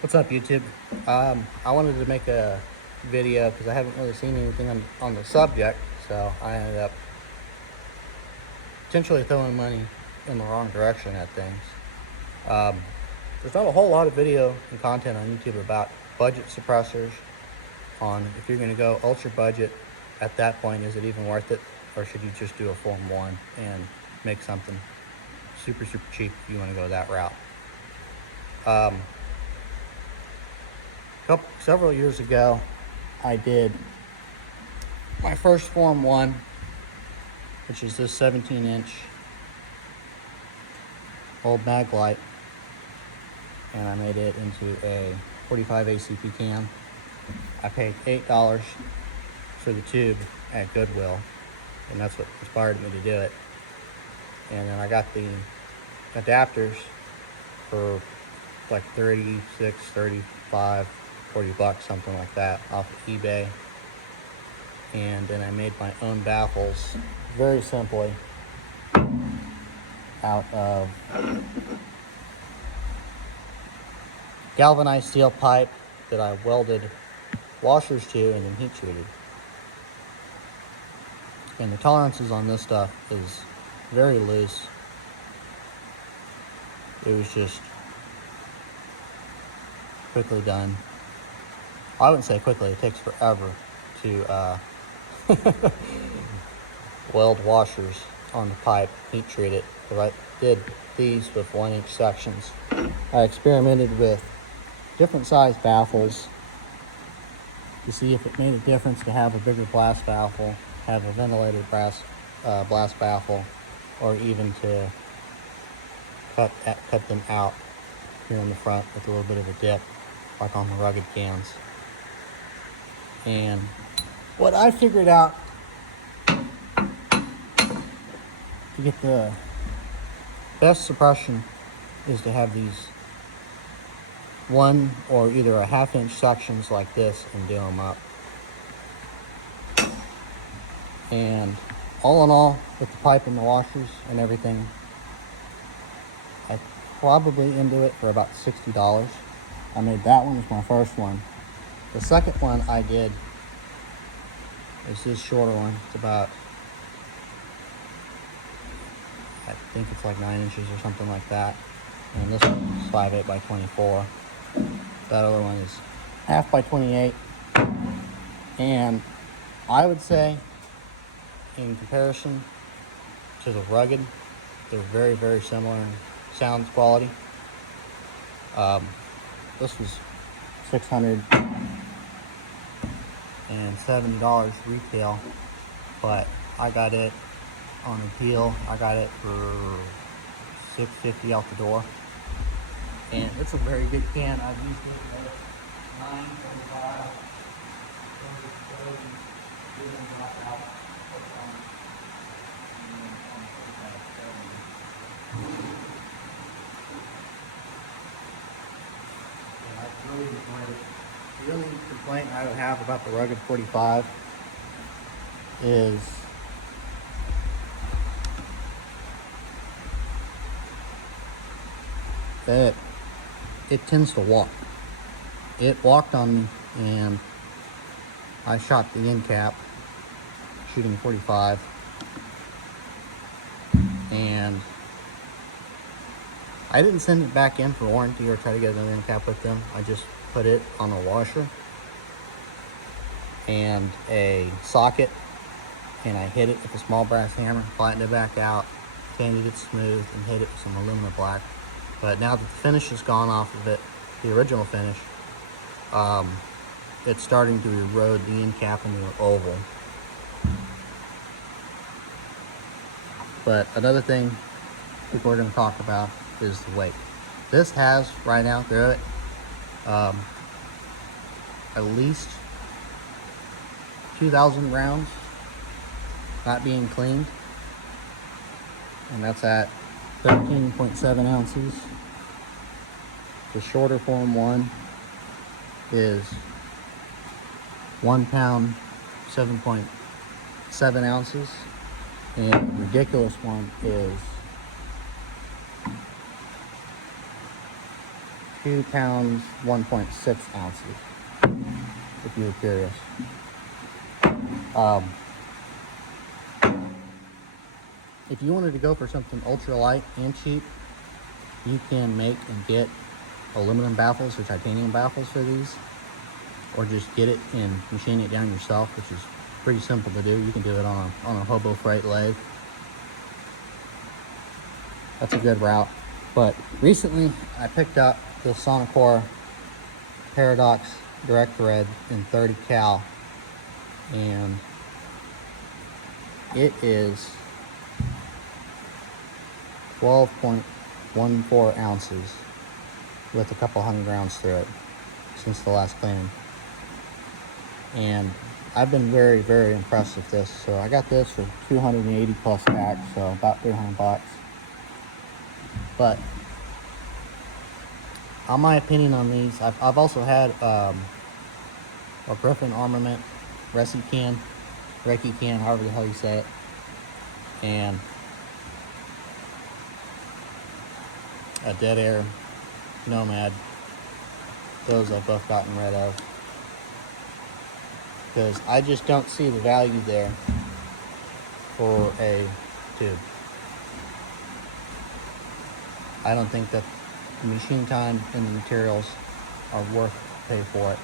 What's up, YouTube? I wanted to make a video because I haven't really seen anything on the subject, so I ended up potentially throwing money in the wrong direction at things. There's not a whole lot of video and content on YouTube about budget suppressors, on if you're going to go ultra budget. At that point, is it even worth it, or should you just do a Form 1 and make something super cheap if you want to go that route? Several years ago, I did my first Form 1, which is this 17-inch old mag light, and I made it into a 45 ACP cam. I paid $8 for the tube at Goodwill, and that's what inspired me to do it. And then I got the adapters for like 36, 35, 40 bucks, something like that, off of eBay. And then I made my own baffles very simply out of galvanized steel pipe that I welded washers to and then heat treated. And the tolerances on this stuff is very loose. It was just quickly done. I wouldn't say quickly, it takes forever to weld washers on the pipe, heat treat it. But I did these with 1-inch sections. I experimented with different size baffles to see if it made a difference to have a bigger blast baffle, have a ventilated blast baffle, or even to cut them out here in the front with a little bit of a dip, like on the rugged cans. And what I figured out to get the best suppression is to have these 1 or either a 1/2-inch sections like this and do them up. And all in all, with the pipe and the washers and everything, I probably into it for about $60. I made that one as my first one. The second one I did is this shorter one. It's about, I think it's like 9 inches or something like that. And this one is 5/8 by 24. That other one is 1/2 by 28. And I would say, in comparison to the rugged, they're very similar in sound quality. This was $670 retail, but I got it on a deal. I got it for $650 out the door, and it's a very good can. I've used it at 9, 25, 30, even dropped out. Really enjoyed it. The only complaint I would have about the rugged 45 is that it tends to walk. It walked on me, and I shot the end cap shooting 45, and I didn't send it back in for warranty or try to get another end cap with them. I just put it on a washer and a socket, and I hit it with a small brass hammer, flattened it back out, sanded it smooth, and hit it with some aluminum black. But now that the finish is gone off of it, the original finish, it's starting to erode the end cap into an oval. But another thing people are going to talk about is the weight. This has, right now through it, at least 2,000 rounds not being cleaned, and that's at 13.7 ounces. The shorter Form 1 is 1 pound, 7.7 ounces, and the ridiculous one is 2 pounds, 1.6 ounces, if you're curious. If you wanted to go for something ultra light and cheap, you can make and get aluminum baffles or titanium baffles for these, or just get it and machine it down yourself, which is pretty simple to do. You can do it on a hobo freight lathe. That's a good route. But recently I picked up the Sonicor Paradox Direct Thread in 30 cal, and it is 12.14 ounces with a couple hundred rounds through it since the last cleaning. And I've been very, very impressed with this. So I got this for 280 plus tax, so about 300 bucks. But on my opinion on these, I've also had a Griffin Armament Reiki can, however the hell you say it, and a Dead Air Nomad. Those I've both gotten rid of because I just don't see the value there for a tube. I don't think that the machine time and the materials are worth to pay for it.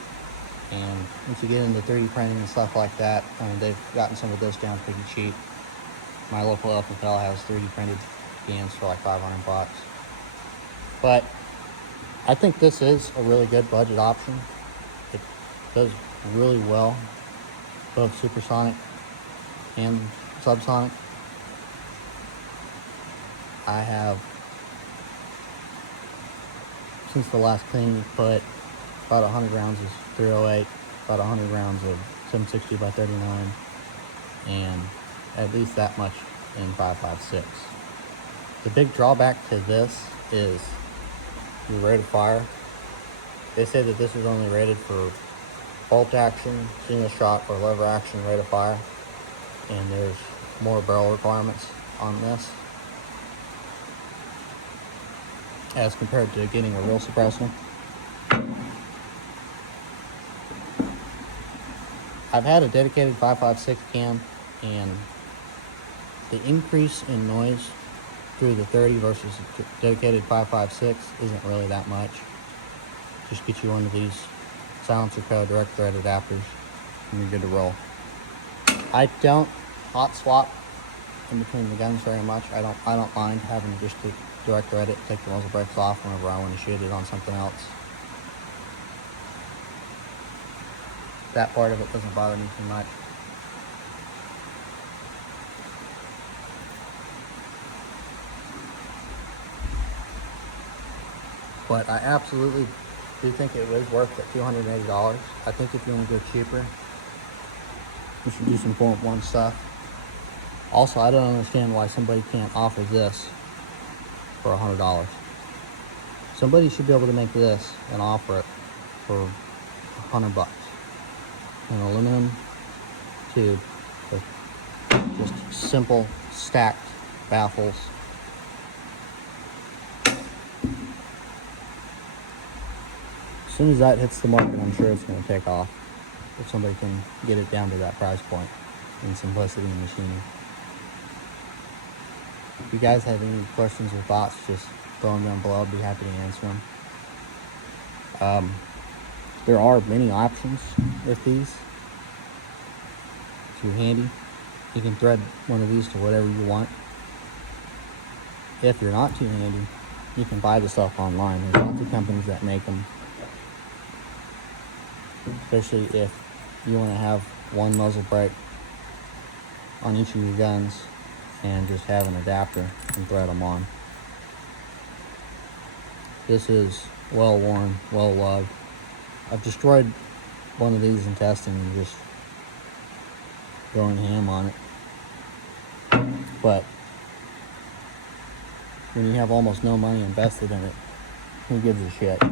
And once you get into 3D printing and stuff like that, I mean, they've gotten some of those down pretty cheap. My local FFL has 3D printed cans for like 500 bucks. But I think this is a really good budget option. It does really well, both supersonic and subsonic. I have, since the last cleaning, put about 100 rounds of 308, about 100 rounds of 760 by 39, and at least that much in 5.56. The big drawback to this is your rate of fire. They say that this is only rated for bolt action, single shot, or lever action rate of fire, and there's more barrel requirements on this as compared to getting a real suppressor. I've had a dedicated 5.56 cam, and the increase in noise through the 30 versus dedicated 5.56 isn't really that much. Just get you one of these silencer code direct thread adapters and you're good to roll. I don't hot swap in between the guns very much. I don't mind having just to direct thread it, take the muzzle brakes off whenever I want to shoot it on something else. That part of it doesn't bother me too much. But I absolutely do think it was worth it, $280. I think if you want to go cheaper, you should do some Form 1 stuff. Also, I don't understand why somebody can't offer this for $100. Somebody should be able to make this and offer it for $100. An aluminum tube with just simple stacked baffles. As soon as that hits the market, I'm sure it's going to take off if somebody can get it down to that price point in simplicity and machining. If you guys have any questions or thoughts, just throw them down below. I'd be happy to answer them. There are many options with these. If you're handy, you can thread one of these to whatever you want. If you're not too handy, you can buy the stuff online. There's lots of companies that make them. Especially if you want to have one muzzle brake on each of your guns and just have an adapter and thread them on. This is well worn, well loved. I've destroyed one of these in testing and just going ham on it. But when you have almost no money invested in it, who gives a shit?